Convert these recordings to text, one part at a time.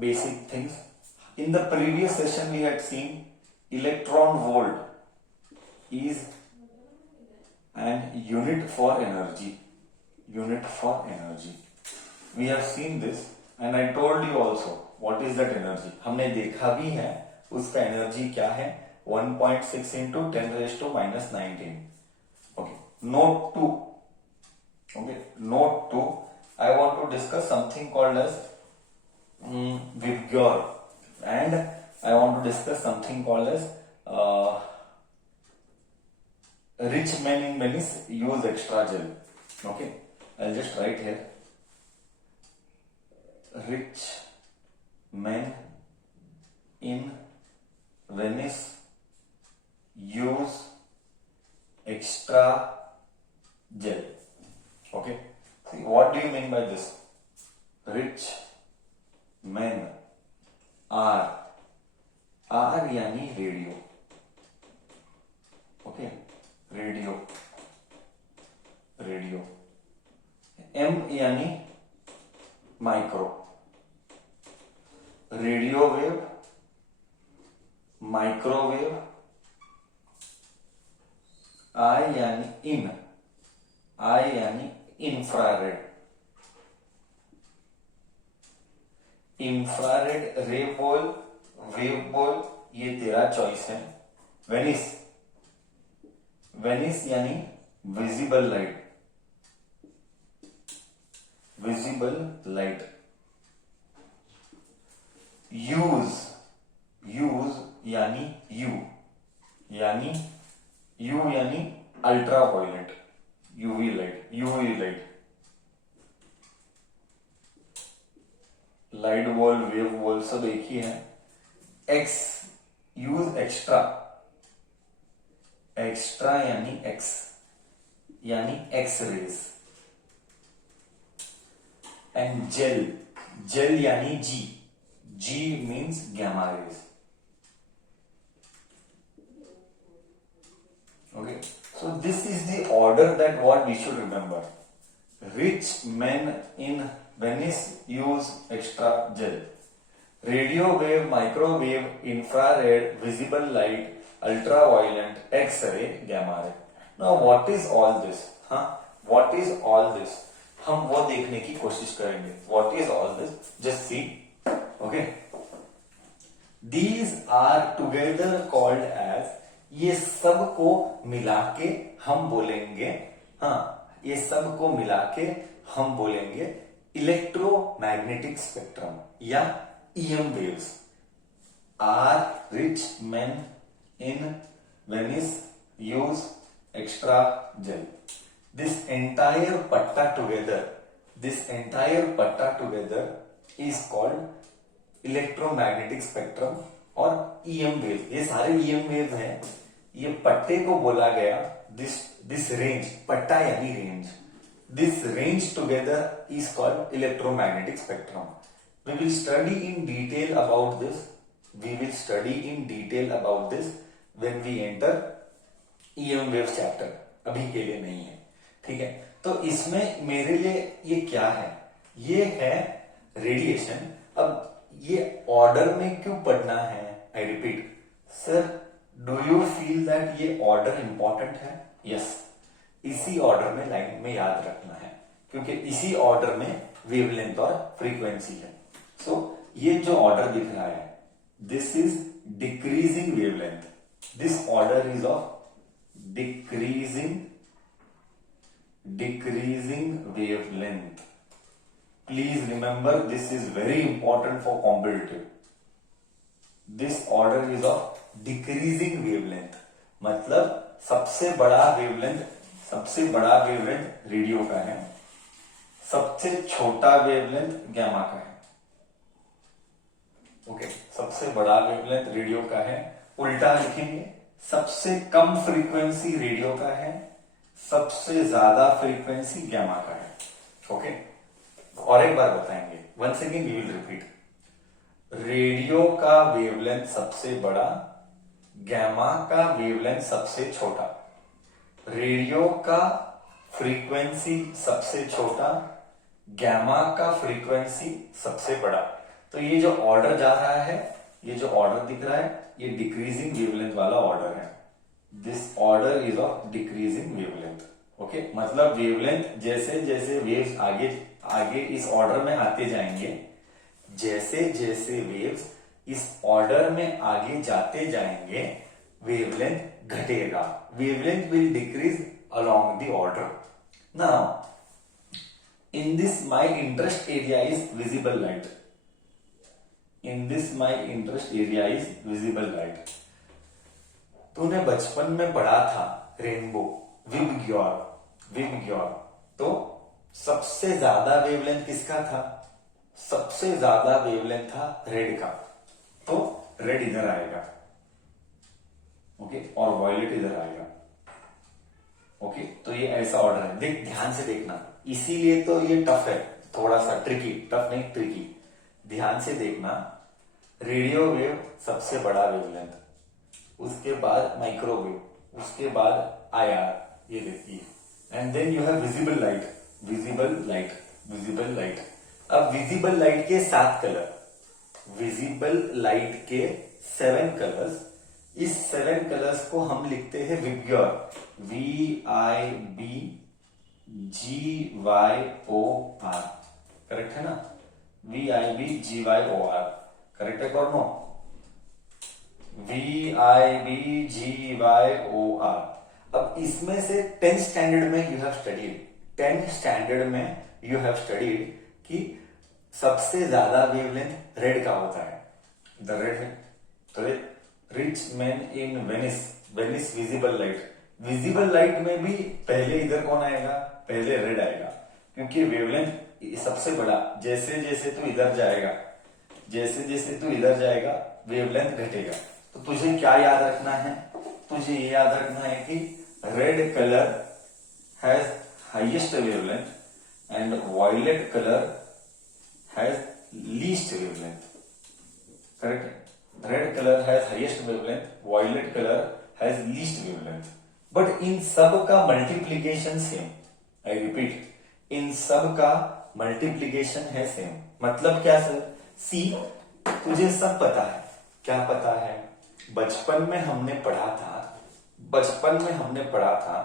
basic things. In the previous session we had seen electron volt is an unit for energy. We have seen this and I told you also what is that energy. हमने देखा भी है उसका energy क्या है, 1.6 into 10 raised to minus 19. Okay. Note 2. Okay. Note 2. I want to discuss something called as vigor, and I want to discuss something called as rich men in Venice use extra gel. Okay, I'll just write here. Rich men in Venice use extra gel. Okay, see, what do you mean by this? Rich men are यानी radio. Okay, radio. M यानी micro. Radio wave, microwave. I यानी infrared. Infrared रे बोल, wave बोल, ये तेरा choice है. Venice यानी विजिबल लाइट. यूज यानी यू यानी अल्ट्रावायलेट, यूवी लाइट. लाइट वॉल, वेव वॉल सब एक ही है. एक्स, यूज एक्स्ट्रा यानी एक्स रेज. एंड जेल यानी G means gamma rays. Okay, so this is the order that what we should remember. Rich men in Venice use extra gel. Radio wave, microwave, infrared, visible light, ultraviolet, X-ray, gamma ray. Now what is all this? What is all this? हम वो देखने की कोशिश करेंगे. What is all this? Just see. Okay. These are together called as, ये सब को मिला के हम बोलेंगे, ये सब को मिला के हम बोलेंगे इलेक्ट्रोमैग्नेटिक स्पेक्ट्रम या EM waves. Are rich men in Venice use extra gel. This entire patta together is called electromagnetic spectrum और EM वेव. ये सारे EM वेव हैं. ये पट्टे को बोला गया दिस रेंज, पट्टा यानी range. This range together is called electromagnetic spectrum. We will study in detail about this when we enter EM wave chapter. अभी के लिए नहीं है, ठीक है. तो इसमें मेरे लिए ये क्या है? ये है रेडिएशन. अब ये ऑर्डर में क्यों पढ़ना है? I repeat sir, do you feel that ये ऑर्डर इंपॉर्टेंट है? यस, इसी ऑर्डर में लाइन में याद रखना है क्योंकि इसी ऑर्डर में वेवलेंथ और फ्रीक्वेंसी है. सो ये जो ऑर्डर दिख रहा है, this is decreasing wavelength. This order is of decreasing wavelength. Please remember, this is very important for competitive. This order is of decreasing wavelength. मतलब सबसे बड़ा वेवलेंथ रेडियो का है, सबसे छोटा वेवलेंथ गैमा का है. ओके, सबसे बड़ा वेवलेंथ रेडियो का है. उल्टा लिखेंगे, सबसे कम फ्रीक्वेंसी रेडियो का है, सबसे ज्यादा फ्रीक्वेंसी गैमा का है. ओके, और एक बार बताएंगे. Once again we will repeat. Radio का वेवलेंथ सबसे बड़ा, गैमा का वेवलेंथ सबसे छोटा. रेडियो का फ्रीक्वेंसी सबसे छोटा, गैमा का फ्रीक्वेंसी सबसे बड़ा. तो ये जो ऑर्डर जा रहा है, ये जो ऑर्डर दिख रहा है, ये डिक्रीजिंग वेवलेंथ वाला ऑर्डर है। This order is of decreasing wavelength. Okay, मतलब वेवलेंथ जैसे जैसे वेव्स आगे आगे इस ऑर्डर में आते जाएंगे, जैसे जैसे वेव्स इस ऑर्डर में आगे जाते जाएंगे, वेवलेंथ घटेगा। Wavelength will decrease along the order. Now, in this my interest area is visible light. In this my interest area is visible light. तूने बचपन में पढ़ा था रेनबो, विबग्योर। तो सबसे ज्यादा वेवलेंथ किसका था? सबसे ज्यादा वेवलेंथ था रेड का। तो रेड इधर आएगा, ओके, और वॉयलेट इधर आएगा। ओके, तो ये ऐसा ऑर्डर है। देख, ध्यान से देखना, इसीलिए तो ये टफ है, थोड़ा सा ट्रिकी, टफ नहीं ट्रिकी। ध्यान से देखना, रेडियो वेव सबसे बड़ा वेवलेंथ, उसके बाद माइक्रोवेव, उसके बाद आईआर, ये देखिए, and then you have visible light. अब विजिबल लाइट के 7 कलर, विजिबल लाइट के 7 कलर्स, इस 7 कलर्स को हम लिखते हैं विबग्योर, VIBGYOR, करेक्ट है ना? VIBGYOR, करेक्ट है कौन? VIBGYOR। अब इसमें से 10th स्टैंडर्ड में you have studied, 10th standard में यू हैव स्टडीड कि सबसे ज्यादा वेवलेंथ रेड का होता है, द रेड है। तो rich man in Venice visible light में भी पहले इधर कौन आएगा? पहले रेड आएगा, क्योंकि वेवलेंथ सबसे बड़ा। जैसे जैसे तू इधर जाएगा वेवलेंथ घटेगा। तो तुझे क्या याद रखना है? तुझे ये याद रखना है कि red colour has highest wavelength and violet colour has least wavelength, correct? Red colour has highest wavelength, violet colour has least wavelength. But इन सब का मल्टीप्लीकेशन सेम। आई रिपीट, इन सब का मल्टीप्लीकेशन है सेम। मतलब क्या सर? सी, तुझे सब पता है। क्या पता है? बचपन में हमने पढ़ा था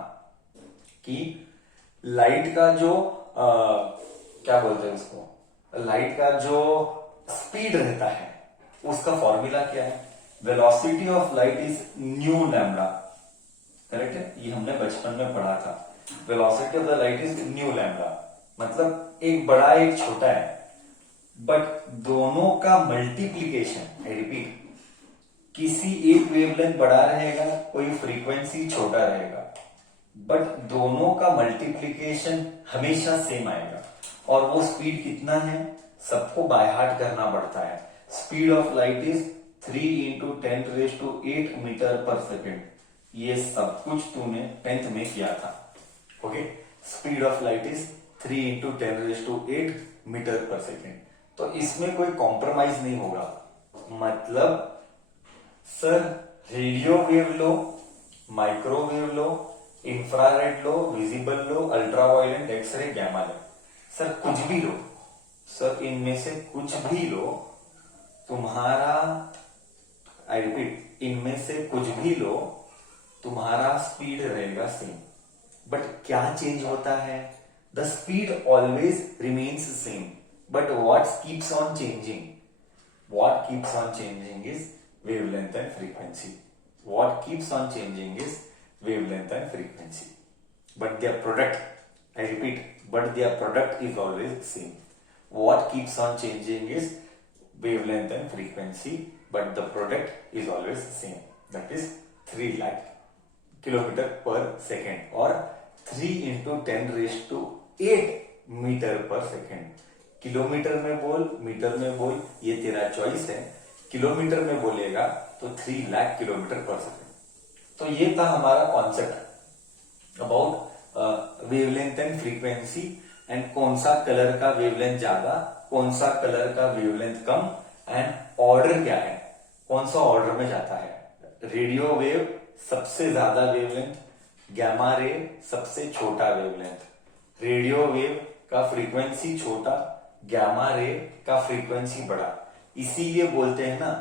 कि लाइट का जो क्या बोलते हैं उसको, लाइट का जो स्पीड रहता है उसका फॉर्मूला क्या है? Velocity of light is new lambda, correct है? ये हमने बचपन में पढ़ा था। Velocity of the light is new lambda, मतलब एक बड़ा एक छोटा है, बट दोनों का मल्टीप्लीकेशन, आई रिपीट, किसी एक वेवलेंथ बड़ा रहेगा, कोई फ्रीक्वेंसी छोटा रहेगा, बट दोनों का मल्टीप्लीकेशन हमेशा सेम आएगा। और वो स्पीड कितना है? सबको बाय हार्ट करना पड़ता है। Speed of light is 3 × 10⁸ metre per second. ये सब कुछ तूने 10th में किया था, okay? Speed of light is 3 × 10⁸ metre per second. तो इसमें कोई कॉम्प्रोमाइज नहीं होगा। मतलब सर, रेडियो वेव लो, माइक्रोवेव लो, इंफ्रारेड लो, विजिबल लो, अल्ट्रावायलेट, एक्सरे, गैमा लो, सर कुछ भी लो, सर इनमें से कुछ भी लो, तुम्हारा, आई रिपीट, इनमें से कुछ भी लो, तुम्हारा स्पीड रहेगा सेम। बट क्या चेंज होता है? The speed always remains same, but what keeps on changing? What keeps on changing is wavelength and frequency. What keeps on changing is wavelength and frequency. But their product, I repeat, but their product is always same. What keeps on changing is wavelength and frequency, but the product is always same. That is 3 lakh kilometer per second or 3 × 10⁸ meter per second. Kilometre में बोल, metre में बोल, ये तेरा choice है। Kilometre में बोलेगा तो 3 लाख किलोमीटर पर सेकेंड। तो ये था हमारा concept about wavelength and frequency, and कौन सा कलर का वेवलेंथ ज्यादा, कौन सा कलर का वेवलेंथ कम, एंड ऑर्डर क्या है, कौन सा ऑर्डर में जाता है। रेडियो वेव सबसे ज्यादा वेवलेंथ, गैमा रे सबसे छोटा वेवलेंथ। रेडियो वेव का फ्रीक्वेंसी छोटा, गैमा रे का फ्रीक्वेंसी बड़ा। इसीलिए बोलते हैं ना,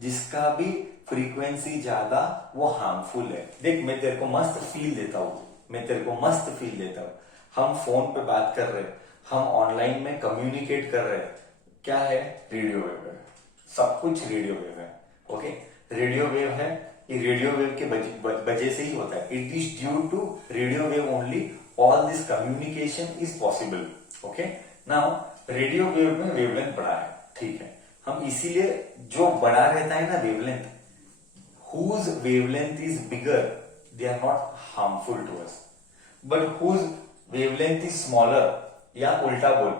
जिसका भी फ्रीक्वेंसी ज्यादा वो हार्मफुल है। देख मैं तेरे को मस्त फील देता हूं, मैं तेरे को मस्त फील देता हूं। हम फोन पे बात कर रहे हैं, हम ऑनलाइन में कम्युनिकेट कर रहे हैं, क्या है? रेडियो वेव है, सब कुछ रेडियो वेव है। ओके, रेडियो वेव है, ये रेडियो वेव के वजह से ही होता है। It is due to radio wave only all this communication is possible. Okay, now radio wave में वेवलेंथ बड़ा है, ठीक है। हम इसीलिए जो बड़ा रहता है ना wavelength, whose wavelength is bigger, they are not harmful to us. But whose wavelength is smaller, या उल्टा बोल,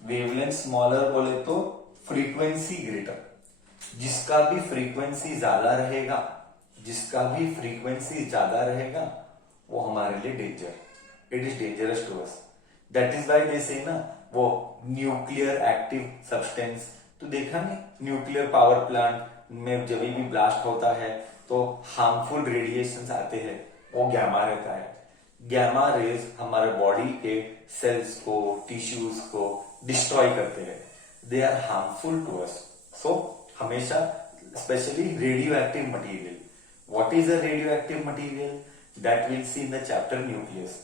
वेवलेंथ स्मॉलर बोले तो फ्रीक्वेंसी ग्रेटर। जिसका भी फ्रीक्वेंसी ज्यादा रहेगा, जिसका भी फ्रीक्वेंसी ज्यादा रहेगा, वो हमारे लिए danger, it is dangerous to us. That is why they say ना, वो न्यूक्लियर एक्टिव सब्सटेंस, तो देखा नहीं, न्यूक्लियर पावर प्लांट में जब भी ब्लास्ट होता है तो हार्मफुल रेडिएशंस आते हैं, वो गैमा रहता है। गैमा रेज हमारे बॉडी के सेल्स को, टिश्यूज को डिस्ट्रॉय करते हैं, they are harmful to us. So हमेशा specially radio active material, what is a radio active material, that will see in the chapter nucleus,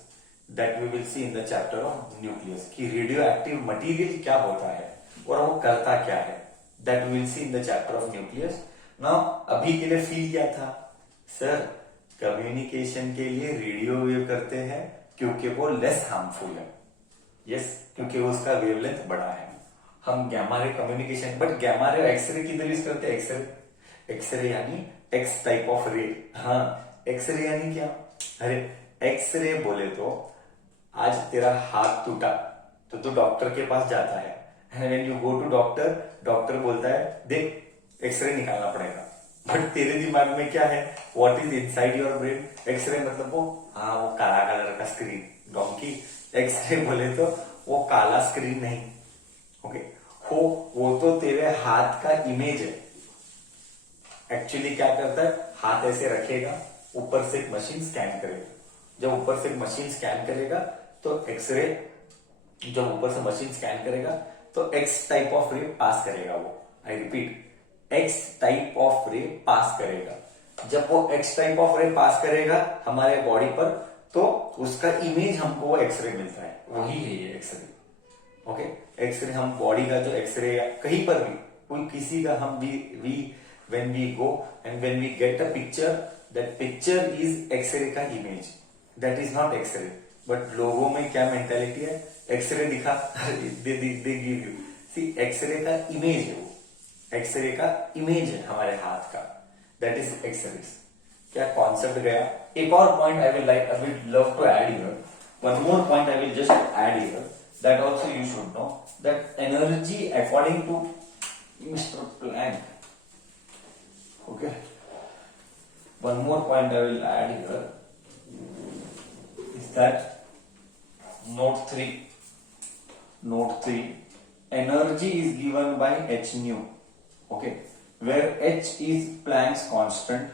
that we will see in the chapter of nucleus, कि radio active material क्या होता है और वो करता क्या है, that will see in the chapter of nucleus. Now अभी के लिए फील क्या था सर? कम्युनिकेशन के लिए रेडियो वेव करते हैं क्योंकि वो लेस हार्मफुल है। यस, क्योंकि उसका वेवलेंथ बड़ा है। हम gamma ray communication, but gamma ray x ray किधर यूज करते हैं? एक्सरे, एक्सरे यानी एक्स टाइप ऑफ रे। हाँ, एक्सरे यानी क्या? अरे एक्सरे बोले तो आज तेरा हाथ टूटा तो तू डॉक्टर के पास जाता है, and when you go to doctor, doctor बोलता है देख एक्सरे निकालना पड़ेगा। बट तेरे दिमाग में क्या है? What is inside your brain? X ray मतलब वो, हाँ वो काला कलर का स्क्रीन, डोंकी। एक्सरे बोले तो वो काला स्क्रीन नहीं, ओके, वो तो तेरे हाथ का इमेज है। एक्चुअली क्या करता है? हाथ ऐसे रखेगा, ऊपर से एक मशीन स्कैन करेगा। जब ऊपर से एक मशीन स्कैन करेगा तो एक्सरे, जब ऊपर से मशीन स्कैन करेगा तो x type of ray pass करेगा वो। I repeat, X type of ray pass करेगा। जब वो x type of ray pass करेगा हमारे बॉडी पर, तो उसका इमेज हमको वो एक्सरे मिलता है, वही है ये एक्सरे। ओके, एक्सरे हम बॉडी का जो एक्सरे कहीं पर भी, कोई किसी का हम we when we go and when we get a picture, that picture is X ray का image, that is not X ray. But लोगों में क्या मेंटालिटी है? एक्सरे दिखा, they give you, see X ray का इमेज है वो, एक्सरे का इमेज है हमारे हाथ का, दैट इज एक्सरे। क्या कॉन्सेप्ट गया? एक और point I will love to add here, one more point I will just add here, that also you should know, that energy according to mister Planck, okay, one more point I will add here is that note 3 energy is given by h nu, okay, where h is Planck's constant,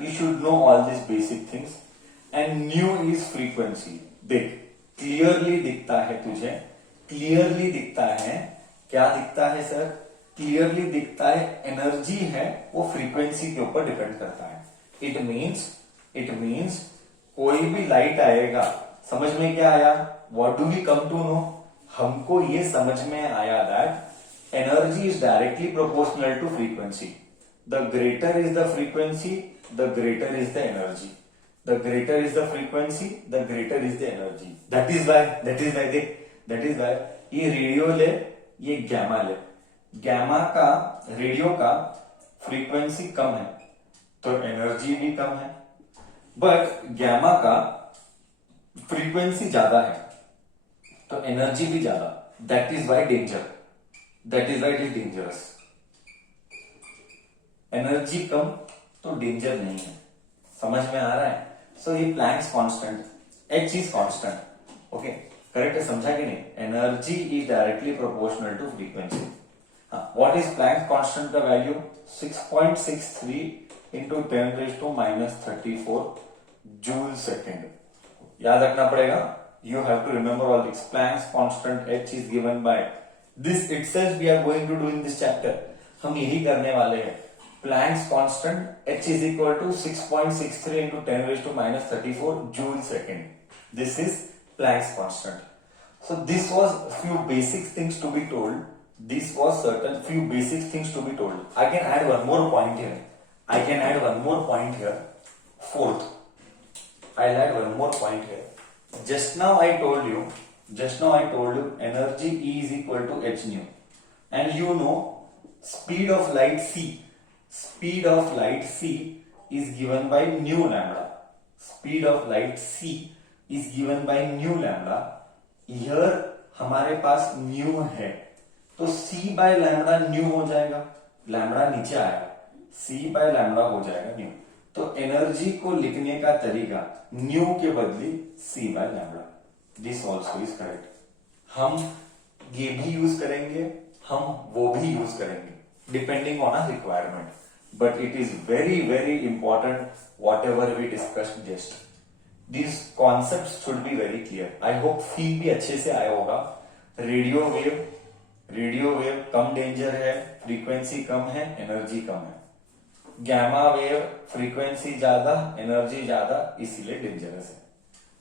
you should know all these basic things, and nu is frequency। देख clearly दिखता है तुझे, clearly दिखता है, क्या दिखता है sir? Clearly दिखता है एनर्जी है वो फ्रीक्वेंसी के ऊपर डिपेंड करता है। इट मीन्स कोई भी लाइट आएगा, समझ में क्या आया? What do we come to know? हमको ये समझ में आया that energy is directly proportional to frequency. The greater is the frequency, the greater is the energy, the greater is the frequency, the greater is the energy. That is why ये radio ले, ये gamma ले, gamma का, radio का frequency कम है तो energy भी कम है, बट गैमा का फ्रीक्वेंसी ज्यादा है तो एनर्जी भी ज्यादा। That is why danger, that is why it is dangerous. Energy कम तो डेंजर नहीं है, समझ में आ रहा है? सो ये Planck's constant, H is constant, okay, correct है, समझा कि नहीं? Energy is directly proportional to frequency. What is Planck's constant का वैल्यू? 6.63 into 10⁻⁻34 joule second. याद रखना पड़ेगा, You have to remember all this. Planck's constant h is given by this itself we are going to do in this chapter. हम यही करने वाले हैं. Planck's constant h is equal to 6.63 into 10 raised to minus 34 joule second. This is Planck's constant. So this was few basic things to be told. This was certain few basic things to be told. I can add one more point here. Fourth, I'll add one more point here. Just now I told you energy E is equal to h nu, and you know speed of light c is given by nu lambda. Speed of light c is given by nu lambda. Here हमारे पास nu है, तो c by lambda nu हो जाएगा, lambda नीचे आएगा, c by lambda हो जाएगा nu. तो एनर्जी को लिखने का तरीका न्यू के बदले c by lambda. This also is correct. हम ये भी यूज करेंगे, हम वो भी यूज करेंगे, depending on a requirement. But it is very very important whatever we discussed just. This concept should be very clear. I hope feel भी अच्छे से आया होगा. रेडियो वेव कम डेंजर है, फ्रीक्वेंसी कम है, एनर्जी कम है. गैमा वेव फ्रीक्वेंसी ज्यादा, एनर्जी ज्यादा, इसीलिए डेंजरस है.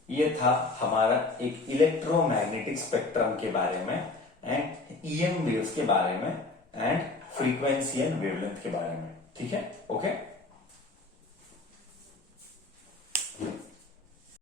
ये था हमारा एक इलेक्ट्रोमैग्नेटिक स्पेक्ट्रम के बारे में एंड ईएम वेव्स के बारे में एंड फ्रीक्वेंसी एंड वेवलेंथ के बारे में. ठीक है, ओके.